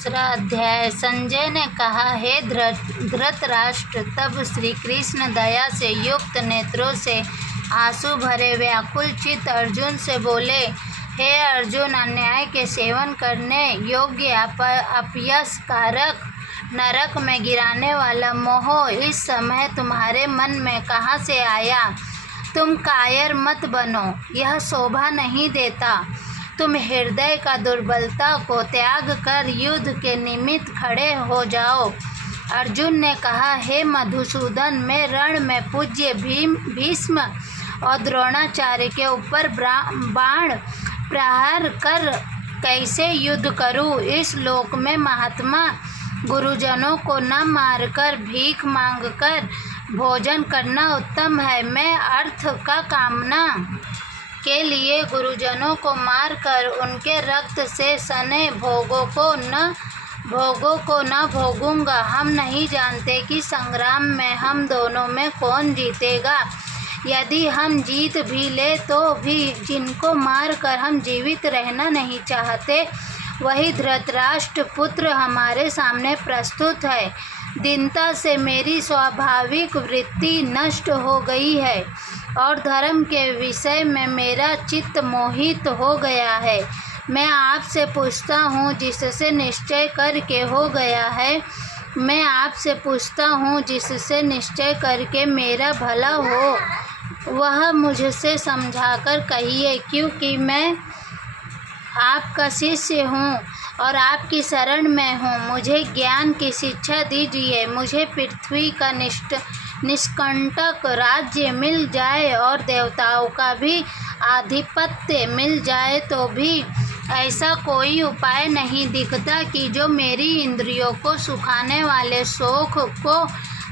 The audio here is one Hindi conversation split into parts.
दूसरा अध्याय। संजय ने कहा, हे धृतराष्ट्र। तब श्री कृष्ण दया से युक्त नेत्रों से आंसू भरे व्याकुल चित्त अर्जुन से बोले, हे अर्जुन, अन्याय के सेवन करने योग्य अपयस कारक नरक में गिराने वाला मोह इस समय तुम्हारे मन में कहाँ से आया? तुम कायर मत बनो, यह शोभा नहीं देता। तुम हृदय का दुर्बलता को त्याग कर युद्ध के निमित्त खड़े हो जाओ। अर्जुन ने कहा, हे मधुसूदन, मैं रण में पूज्य भीष्म और द्रोणाचार्य के ऊपर बाण प्रहार कर कैसे युद्ध करूं? इस लोक में महात्मा गुरुजनों को न मारकर भीख मांगकर भोजन करना उत्तम है। मैं अर्थ का कामना के लिए गुरुजनों को मारकर उनके रक्त से सने भोगों को न भोगूंगा। हम नहीं जानते कि संग्राम में हम दोनों में कौन जीतेगा। यदि हम जीत भी ले तो भी जिनको मारकर हम जीवित रहना नहीं चाहते, वही धृतराष्ट्र पुत्र हमारे सामने प्रस्तुत है। दीनता से मेरी स्वाभाविक वृत्ति नष्ट हो गई है और धर्म के विषय में मेरा चित्त मोहित हो गया है। मैं आपसे पूछता हूँ जिससे निश्चय करके हो गया है, मैं आपसे पूछता हूँ जिससे निश्चय करके मेरा भला हो, वह मुझसे समझाकर कहिए, क्योंकि मैं आपका शिष्य हूँ और आपकी शरण में हूँ। मुझे ज्ञान की शिक्षा दीजिए। मुझे पृथ्वी का निष्कंटक राज्य मिल जाए और देवताओं का भी आधिपत्य मिल जाए तो भी ऐसा कोई उपाय नहीं दिखता कि जो मेरी इंद्रियों को सुखाने वाले शोक को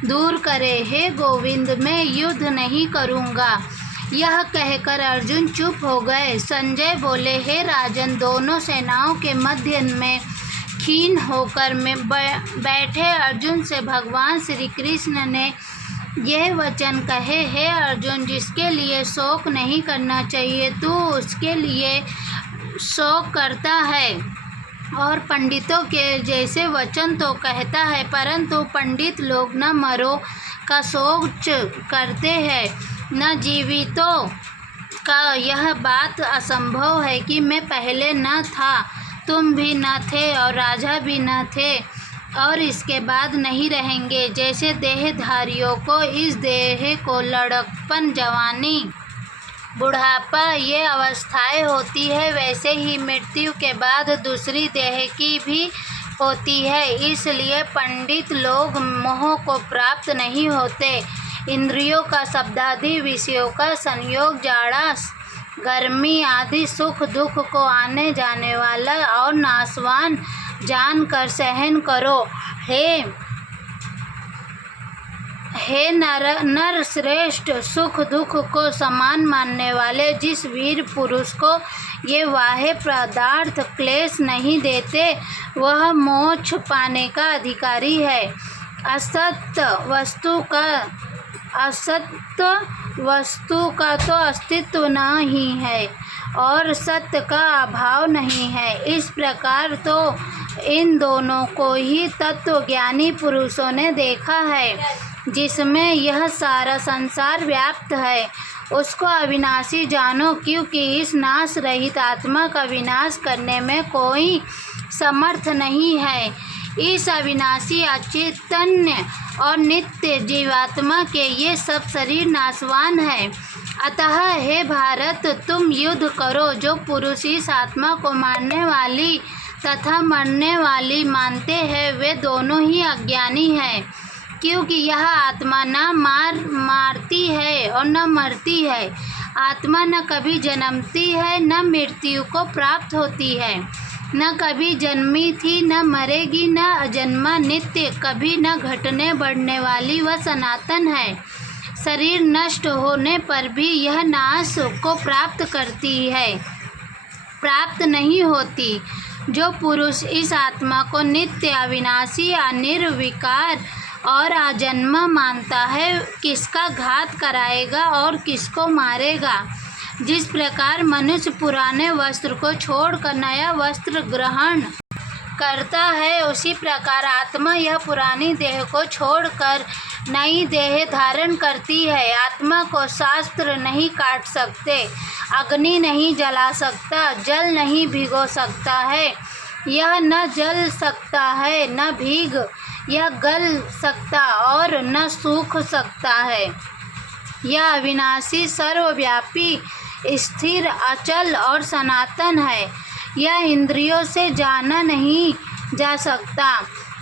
दूर करे। हे गोविंद, मैं युद्ध नहीं करूँगा। यह कहकर अर्जुन चुप हो गए। संजय बोले, हे राजन, दोनों सेनाओं के मध्य में खीन होकर बैठे अर्जुन से भगवान श्री कृष्ण ने यह वचन कहे, हे अर्जुन, जिसके लिए शोक नहीं करना चाहिए तू उसके लिए शोक करता है और पंडितों के जैसे वचन तो कहता है, परंतु पंडित लोग न मरो का सोच करते हैं न जीवितों का। यह बात असंभव है कि मैं पहले न था, तुम भी न थे और राजा भी न थे और इसके बाद नहीं रहेंगे। जैसे देहधारियों को इस देह को लड़कपन, जवानी, बुढ़ापा ये अवस्थाएं होती है, वैसे ही मृत्यु के बाद दूसरी देह की भी होती है। इसलिए पंडित लोग मोह को प्राप्त नहीं होते। इंद्रियों का शब्दादि विषयों का संयोग, जाड़ा, गर्मी आदि सुख दुख को आने जाने वाला और नाशवान जानकर सहन करो। हे नर श्रेष्ठ, सुख दुख को समान मानने वाले जिस वीर पुरुष को ये बाह्य पदार्थ क्लेश नहीं देते, वह मोक्ष पाने का अधिकारी है। असत्य वस्तु का तो अस्तित्व नहीं है और सत्य का अभाव नहीं है। इस प्रकार तो इन दोनों को ही तत्वज्ञानी पुरुषों ने देखा है। जिसमें यह सारा संसार व्याप्त है उसको अविनाशी जानो, क्योंकि इस नाश रहित आत्मा का विनाश करने में कोई समर्थ नहीं है। इस अविनाशी अचेतन्य और नित्य जीवात्मा के ये सब शरीर नाशवान है। अतः हे भारत, तुम युद्ध करो। जो पुरुष इस आत्मा को मारने वाली तथा मरने वाली मानते हैं, वे दोनों ही अज्ञानी हैं, क्योंकि यह आत्मा न मारती है और न मरती है। आत्मा न कभी जन्मती है न मृत्यु को प्राप्त होती है, न कभी जन्मी थी न मरेगी, न अजन्मा नित्य, कभी न घटने बढ़ने वाली, वह सनातन है। शरीर नष्ट होने पर भी यह नाश को प्राप्त नहीं होती। जो पुरुष इस आत्मा को नित्य, अविनाशी, अनिर्विकार और अजन्मा मानता है, किसका घात कराएगा और किसको मारेगा। जिस प्रकार मनुष्य पुराने वस्त्र को छोड़कर नया वस्त्र ग्रहण करता है, उसी प्रकार आत्मा यह पुरानी देह को छोड़कर नई देह धारण करती है। आत्मा को शास्त्र नहीं काट सकते, अग्नि नहीं जला सकता, जल नहीं भिगो सकता है। यह न जल सकता है न भीग, यह गल सकता और न सूख सकता है। यह अविनाशी, सर्वव्यापी, स्थिर, अचल और सनातन है। यह इंद्रियों से जाना नहीं जा सकता,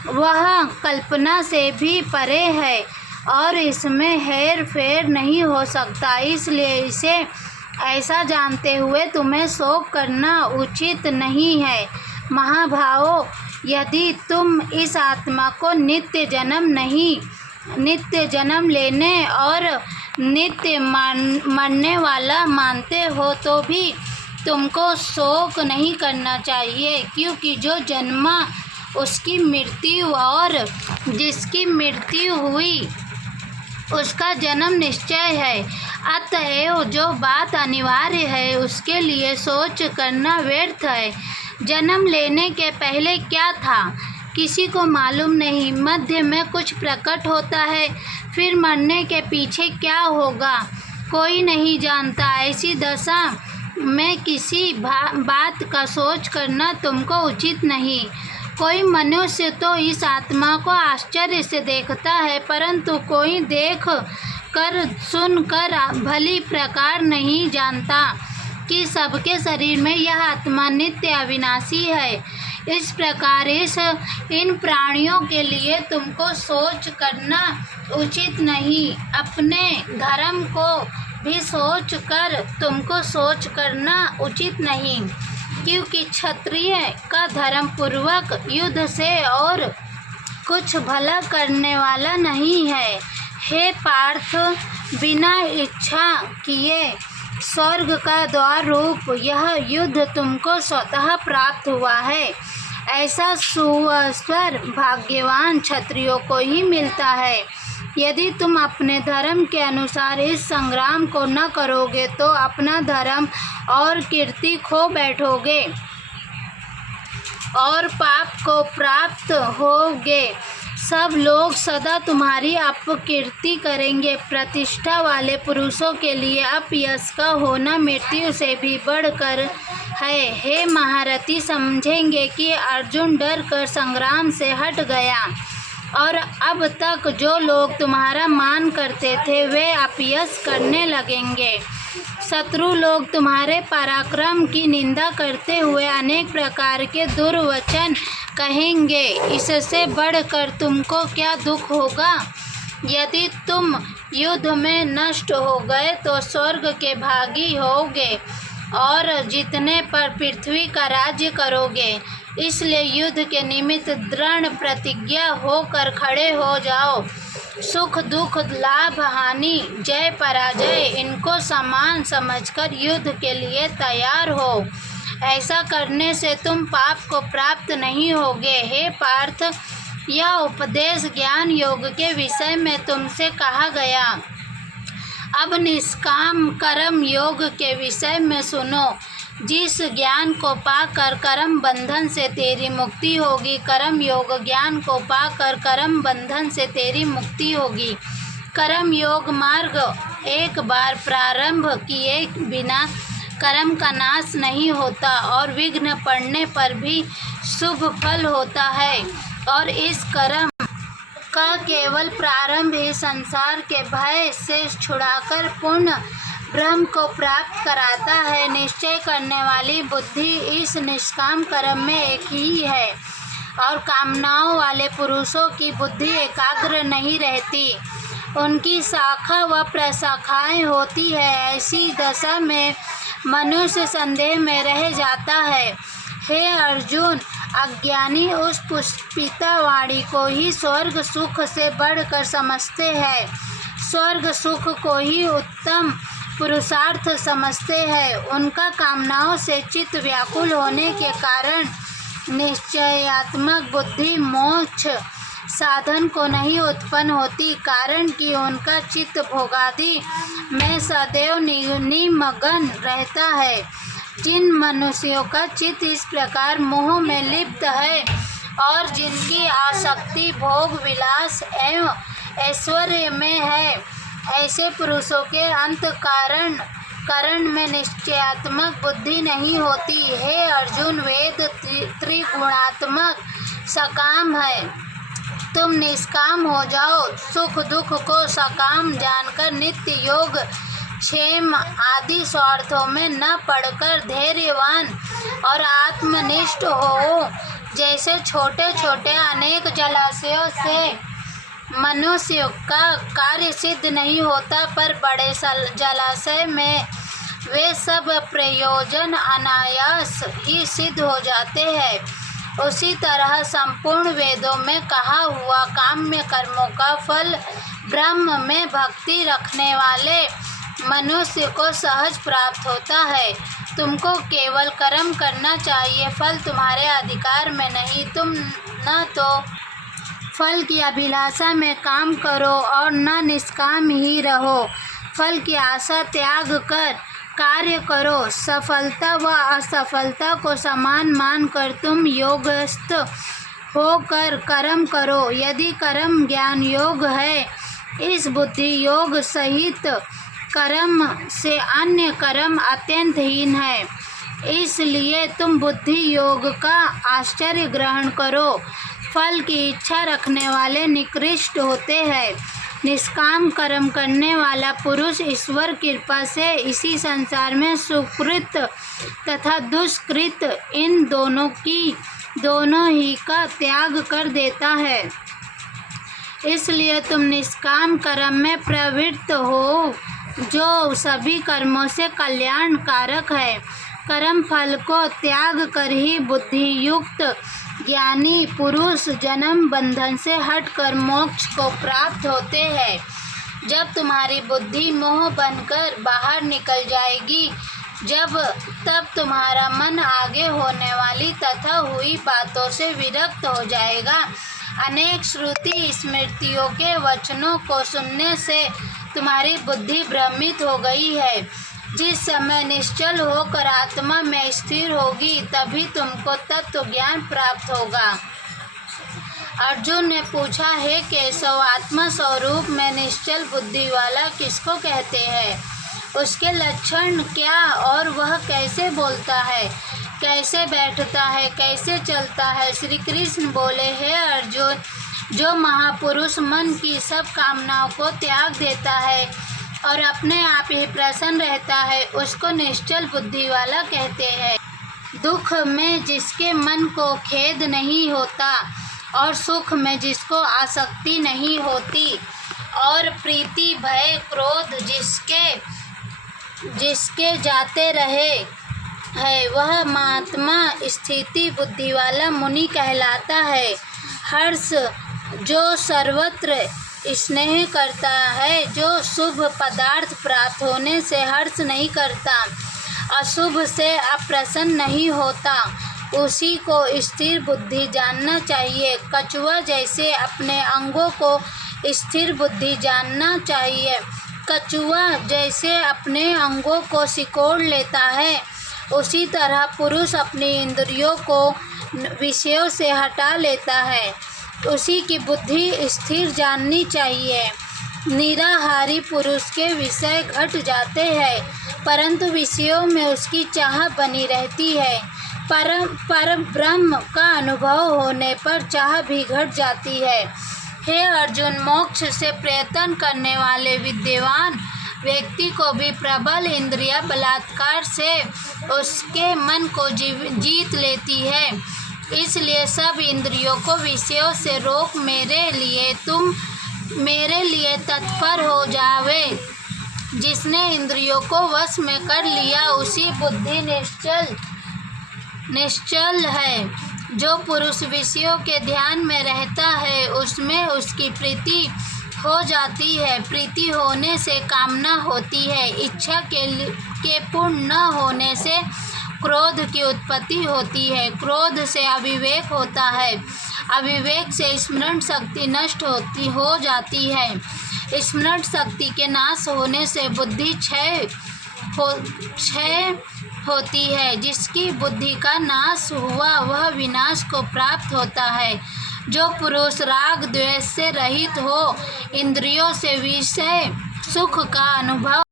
वह कल्पना से भी परे है और इसमें हेर फेर नहीं हो सकता। इसलिए इसे ऐसा जानते हुए तुम्हें शोक करना उचित नहीं है। महाभावों, यदि तुम इस आत्मा को नित्य जन्म लेने और नित्य मरने वाला मानते हो तो भी तुमको शोक नहीं करना चाहिए, क्योंकि जो जन्मा उसकी मृत्यु और जिसकी मृत्यु हुई उसका जन्म निश्चय है। अतएव जो बात अनिवार्य है उसके लिए सोच करना व्यर्थ है। जन्म लेने के पहले क्या था किसी को मालूम नहीं, मध्य में कुछ प्रकट होता है, फिर मरने के पीछे क्या होगा कोई नहीं जानता। ऐसी दशा में किसी बात का सोच करना तुमको उचित नहीं। कोई मनुष्य तो इस आत्मा को आश्चर्य से देखता है, परंतु कोई देख कर सुन कर भली प्रकार नहीं जानता कि सबके शरीर में यह आत्मा नित्य अविनाशी है। इस प्रकार इन प्राणियों के लिए तुमको सोच करना उचित नहीं। अपने धर्म को भी सोच कर तुमको सोच करना उचित नहीं, क्योंकि क्षत्रिय का धर्म पूर्वक युद्ध से और कुछ भला करने वाला नहीं है। हे पार्थ, बिना इच्छा किए स्वर्ग का द्वार रूप यह युद्ध तुमको स्वतः प्राप्त हुआ है। ऐसा सुअवसर भाग्यवान क्षत्रियों को ही मिलता है। यदि तुम अपने धर्म के अनुसार इस संग्राम को न करोगे तो अपना धर्म और कीर्ति खो बैठोगे और पाप को प्राप्त होगे। सब लोग सदा तुम्हारी अपकीर्ति करेंगे। प्रतिष्ठा वाले पुरुषों के लिए अपयश का होना मृत्यु से भी बढ़कर है। हे महारथी, समझेंगे कि अर्जुन डर कर संग्राम से हट गया और अब तक जो लोग तुम्हारा मान करते थे वे अपयश करने लगेंगे। शत्रु लोग तुम्हारे पराक्रम की निंदा करते हुए अनेक प्रकार के दुर्वचन कहेंगे। इससे बढ़कर तुमको क्या दुख होगा? यदि तुम युद्ध में नष्ट हो गए तो स्वर्ग के भागी होगे और जीतने पर पृथ्वी का राज्य करोगे। इसलिए युद्ध के निमित्त दृढ़ प्रतिज्ञा होकर खड़े हो जाओ। सुख दुख, लाभ हानि, जय पराजय, इनको समान समझकर युद्ध के लिए तैयार हो। ऐसा करने से तुम पाप को प्राप्त नहीं होगे। हे पार्थ, यह उपदेश ज्ञान योग के विषय में तुमसे कहा गया। अब निष्काम कर्म योग के विषय में सुनो। जिस ज्ञान को पाकर कर्म बंधन से तेरी मुक्ति होगी, कर्म योग ज्ञान को पाकर कर्म बंधन से तेरी मुक्ति होगी। कर्म योग मार्ग एक बार प्रारंभ किए बिना कर्म का नाश नहीं होता और विघ्न पड़ने पर भी शुभ फल होता है, और इस कर्म का केवल प्रारंभ ही संसार के भय से छुड़ाकर पूर्ण ब्रह्म को प्राप्त कराता है। निश्चय करने वाली बुद्धि इस निष्काम कर्म में एक ही है और कामनाओं वाले पुरुषों की बुद्धि एकाग्र नहीं रहती, उनकी शाखा व प्रशाखाएं होती है। ऐसी दशा में मनुष्य संदेह में रह जाता है। हे अर्जुन, अज्ञानी उस पुष्पिता वाणी को ही स्वर्ग सुख से बढ़कर समझते हैं, स्वर्ग सुख को ही उत्तम पुरुषार्थ समझते हैं। उनका कामनाओं से चित्त व्याकुल होने के कारण निश्चयात्मक बुद्धि मोक्ष साधन को नहीं उत्पन्न होती, कारण कि उनका चित्त भोगादि में सदैव निमग्न रहता है। जिन मनुष्यों का चित्त इस प्रकार मोह में लिप्त है और जिनकी आसक्ति भोग विलास एवं ऐश्वर्य में है, ऐसे पुरुषों के अंतःकरण में निश्चयात्मक बुद्धि नहीं होती। हे अर्जुन, वेद त्रिगुणात्मक सकाम है, तुम निष्काम हो जाओ। सुख दुख को सकाम जानकर नित्य योग क्षेम आदि स्वार्थों में न पड़कर धैर्यवान और आत्मनिष्ठ हो। जैसे छोटे छोटे अनेक जलाशयों से मनुष्य का कार्य सिद्ध नहीं होता, पर बड़े जलाशय में वे सब प्रयोजन अनायास ही सिद्ध हो जाते हैं, उसी तरह संपूर्ण वेदों में कहा हुआ काम्य कर्मों का फल ब्रह्म में भक्ति रखने वाले मनुष्य को सहज प्राप्त होता है। तुमको केवल कर्म करना चाहिए, फल तुम्हारे अधिकार में नहीं। तुम न तो फल की अभिलाषा में काम करो और न निष्काम ही रहो। फल की आशा त्याग कर कार्य करो। सफलता व असफलता को समान मानकर तुम योगस्थ होकर कर्म करो। यदि कर्म ज्ञान योग है, इस बुद्धि योग सहित कर्म से अन्य कर्म अत्यंत हीन है, इसलिए तुम बुद्धि योग का आश्चर्य ग्रहण करो। फल की इच्छा रखने वाले निकृष्ट होते हैं। निष्काम कर्म करने वाला पुरुष ईश्वर कृपा से इसी संसार में सुकृत तथा दुष्कृत इन दोनों ही का त्याग कर देता है। इसलिए तुम निष्काम कर्म में प्रवृत्त हो, जो सभी कर्मों से कल्याणकारक है। कर्म फल को त्याग कर ही बुद्धि युक्त ज्ञानी पुरुष जन्म बंधन से हटकर मोक्ष को प्राप्त होते हैं। जब तुम्हारी बुद्धि मोह बनकर बाहर निकल जाएगी, तब तुम्हारा मन आगे होने वाली तथा हुई बातों से विरक्त हो जाएगा। अनेक श्रुति स्मृतियों के वचनों को सुनने से तुम्हारी बुद्धि भ्रमित हो गई है। जिस समय निश्चल होकर आत्मा में स्थिर होगी, तभी तुमको तत्व ज्ञान प्राप्त होगा। अर्जुन ने पूछा, हे केशव, आत्मा स्वरूप में निश्चल बुद्धि वाला किसको कहते हैं? उसके लक्षण क्या और वह कैसे बोलता है, कैसे बैठता है, कैसे चलता है? श्री कृष्ण बोले, हे अर्जुन, जो महापुरुष मन की सब कामनाओं को त्याग देता है और अपने आप ही प्रसन्न रहता है, उसको निश्चल बुद्धि वाला कहते हैं। दुख में जिसके मन को खेद नहीं होता और सुख में जिसको आसक्ति नहीं होती और प्रीति भय क्रोध जिसके जाते रहे है, वह महात्मा स्थिति बुद्धि वाला मुनि कहलाता है। हर्ष जो सर्वत्र स्नेह करता है, जो शुभ पदार्थ प्राप्त होने से हर्ष नहीं करता, अशुभ से अप्रसन्न नहीं होता, उसी को स्थिर बुद्धि जानना चाहिए। कछुआ जैसे अपने अंगों को स्थिर बुद्धि जानना चाहिए, कछुआ जैसे अपने अंगों को सिकोड़ लेता है, उसी तरह पुरुष अपनी इंद्रियों को विषयों से हटा लेता है, उसी की बुद्धि स्थिर जाननी चाहिए। निराहारी पुरुष के विषय घट जाते हैं, परंतु विषयों में उसकी चाह बनी रहती है। परम ब्रह्म का अनुभव होने पर चाह भी घट जाती है। हे अर्जुन, मोक्ष से प्रयत्न करने वाले विद्वान व्यक्ति को भी प्रबल इंद्रिय बलात्कार से उसके मन को जीत लेती है। इसलिए सब इंद्रियों को विषयों से रोक मेरे लिए तत्पर हो जावे। जिसने इंद्रियों को वश में कर लिया, उसी बुद्धि निश्चल है। जो पुरुष विषयों के ध्यान में रहता है, उसमें उसकी प्रीति हो जाती है। प्रीति होने से कामना होती है। इच्छा के पूर्ण न होने से क्रोध की उत्पत्ति होती है। क्रोध से अविवेक होता है। अविवेक से स्मरण शक्ति नष्ट हो जाती है। स्मरण शक्ति के नाश होने से बुद्धि क्षय होती है। जिसकी बुद्धि का नाश हुआ वह विनाश को प्राप्त होता है। जो पुरुष राग द्वेष से रहित हो, इंद्रियों से विषय सुख का अनुभव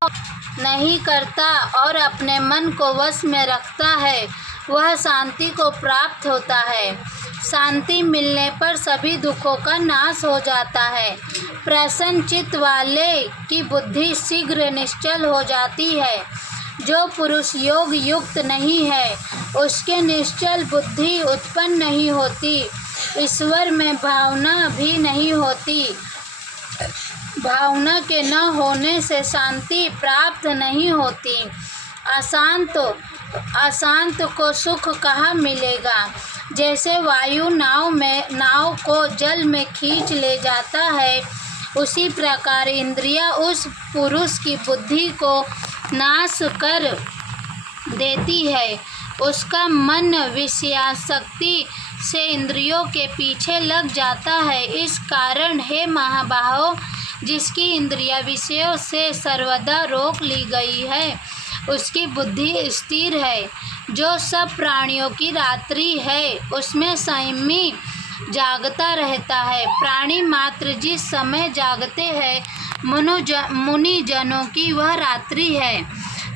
नहीं करता और अपने मन को वश में रखता है, वह शांति को प्राप्त होता है। शांति मिलने पर सभी दुखों का नाश हो जाता है। प्रसन्न चित्त वाले की बुद्धि शीघ्र निश्चल हो जाती है। जो पुरुष योग युक्त नहीं है, उसके निश्चल बुद्धि उत्पन्न नहीं होती। ईश्वर में भावना भी नहीं होती। भावना के न होने से शांति प्राप्त नहीं होती। अशांत को सुख कहाँ मिलेगा। जैसे वायु नाव को जल में खींच ले जाता है, उसी प्रकार इंद्रियां उस पुरुष की बुद्धि को नाश कर देती है। उसका मन विषयासक्ति से इंद्रियों के पीछे लग जाता है। इस कारण हे महाबाहो, जिसकी इंद्रियां विषयों से सर्वदा रोक ली गई है, उसकी बुद्धि स्थिर है। जो सब प्राणियों की रात्रि है, उसमें संयमी जागता रहता है। प्राणी मात्र जिस समय जागते हैं, मुनि जनों की वह रात्रि है।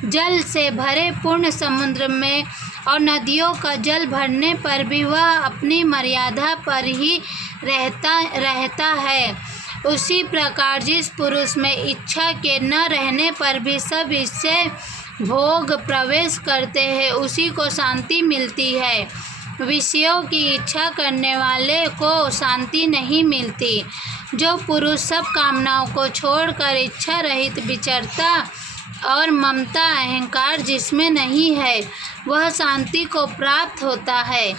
जल से भरे पूर्ण समुद्र में और नदियों का जल भरने पर भी वह अपनी मर्यादा पर ही रहता है। उसी प्रकार जिस पुरुष में इच्छा के न रहने पर भी सब इससे भोग प्रवेश करते हैं, उसी को शांति मिलती है। विषयों की इच्छा करने वाले को शांति नहीं मिलती। जो पुरुष सब कामनाओं को छोड़कर इच्छा रहित विचरता और ममता अहंकार जिसमें नहीं है, वह शांति को प्राप्त होता है।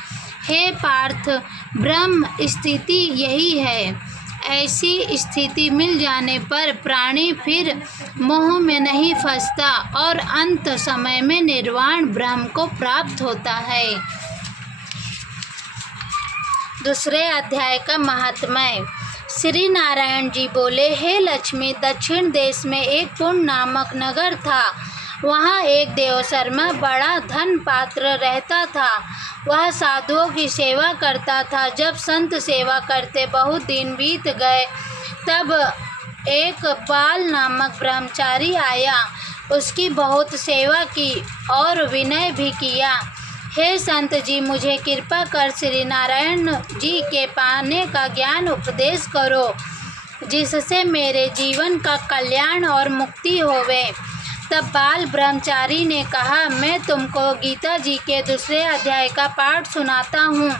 हे पार्थ, ब्रह्म स्थिति यही है। ऐसी स्थिति मिल जाने पर प्राणी फिर मोह में नहीं फंसता और अंत समय में निर्वाण ब्रह्म को प्राप्त होता है। दूसरे अध्याय का महात्म्य। श्री नारायण जी बोले, हे लक्ष्मी, दक्षिण देश में एक पुण्य नामक नगर था। वहाँ एक देवशर्मा बड़ा धन पात्र रहता था। वह साधुओं की सेवा करता था। जब संत सेवा करते बहुत दिन बीत गए, तब एक बाल नामक ब्रह्मचारी आया। उसकी बहुत सेवा की और विनय भी किया। हे संत जी, मुझे कृपा कर श्री नारायण जी के पाने का ज्ञान उपदेश करो, जिससे मेरे जीवन का कल्याण और मुक्ति होवे। तब बाल ब्रह्मचारी ने कहा, मैं तुमको गीता जी के दूसरे अध्याय का पाठ सुनाता हूँ।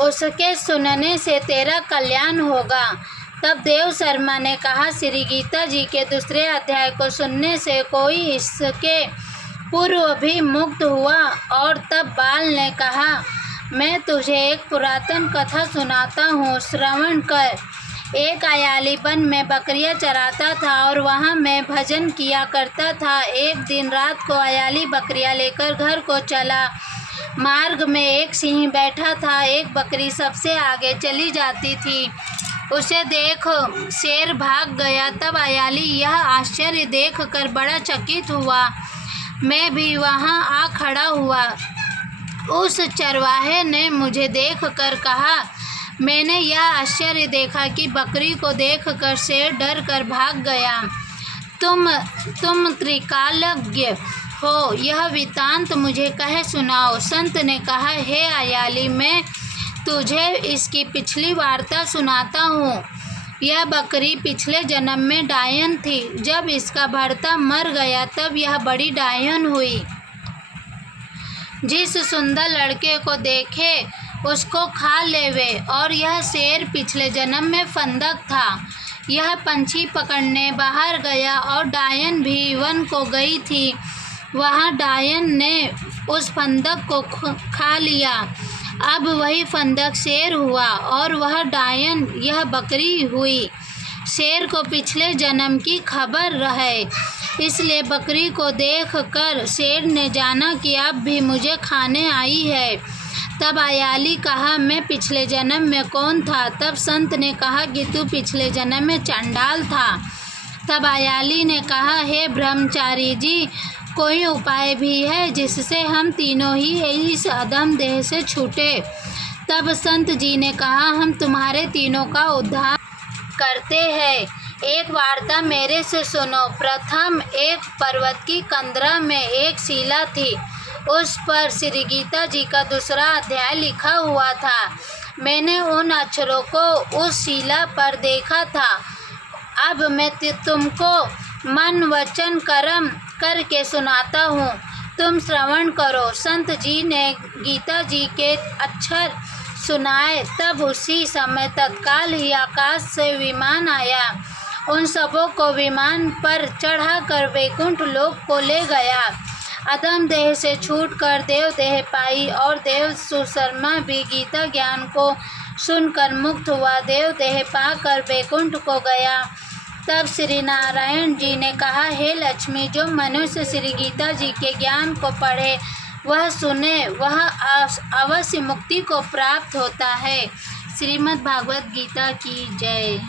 उसके सुनने से तेरा कल्याण होगा। तब देव शर्मा ने कहा, श्री गीता जी के दूसरे अध्याय को सुनने से कोई इसके पूर्व भी मुक्त हुआ। और तब बाल ने कहा, मैं तुझे एक पुरातन कथा सुनाता हूँ, श्रवण कर। एक अयाली वन में बकरियां चराता था और वहाँ मैं भजन किया करता था। एक दिन रात को अयाली बकरियां लेकर घर को चला। मार्ग में एक सिंह बैठा था। एक बकरी सबसे आगे चली जाती थी। उसे देख शेर भाग गया। तब अयाली यह आश्चर्य देखकर बड़ा चकित हुआ। मैं भी वहाँ आ खड़ा हुआ। उस चरवाहे ने मुझे देखकर कहा, मैंने यह आश्चर्य देखा कि बकरी को देखकर शेर डर कर भाग गया। तुम त्रिकालज्ञ हो, यह वृत्तांत मुझे कह सुनाओ। संत ने कहा, हे अयाली, मैं तुझे इसकी पिछली वार्ता सुनाता हूँ। यह बकरी पिछले जन्म में डायन थी। जब इसका भर्ता मर गया, तब यह बड़ी डायन हुई। जिस सुंदर लड़के को देखे उसको खा लेवे। और यह शेर पिछले जन्म में फंदक था। यह पंछी पकड़ने बाहर गया और डायन भी वन को गई थी। वहाँ डायन ने उस फंदक को खा लिया। अब वही फंदक शेर हुआ और वह डायन यह बकरी हुई। शेर को पिछले जन्म की खबर रहे, इसलिए बकरी को देखकर शेर ने जाना कि अब भी मुझे खाने आई है। तब अयाली कहा, मैं पिछले जन्म में कौन था? तब संत ने कहा कि तू पिछले जन्म में चंडाल था। तब अयाली ने कहा, हे ब्रह्मचारी जी, कोई उपाय भी है जिससे हम तीनों ही इस अधम देह से छूटे? तब संत जी ने कहा, हम तुम्हारे तीनों का उद्धार करते हैं। एक वार्ता मेरे से सुनो। प्रथम एक पर्वत की कंदरा में एक शिला थी। उस पर श्री गीता जी का दूसरा अध्याय लिखा हुआ था। मैंने उन अक्षरों को उस शिला पर देखा था। अब मैं तुमको मन वचन कर्म करके सुनाता हूँ, तुम श्रवण करो। संत जी ने गीता जी के अक्षर सुनाए। तब उसी समय तत्काल ही आकाश से विमान आया। उन सबों को विमान पर चढ़ाकर वैकुंठ लोक को ले गया। अधम देह से छूटकर देव देह पाई और देव सुशर्मा भी गीता ज्ञान को सुनकर मुक्त हुआ। देव देह पाकर वैकुंठ को गया। तब श्री नारायण जी ने कहा, हे लक्ष्मी, जो मनुष्य श्री गीता जी के ज्ञान को पढ़े, वह सुने, वह अवश्य मुक्ति को प्राप्त होता है। श्रीमद् भागवत गीता की जय।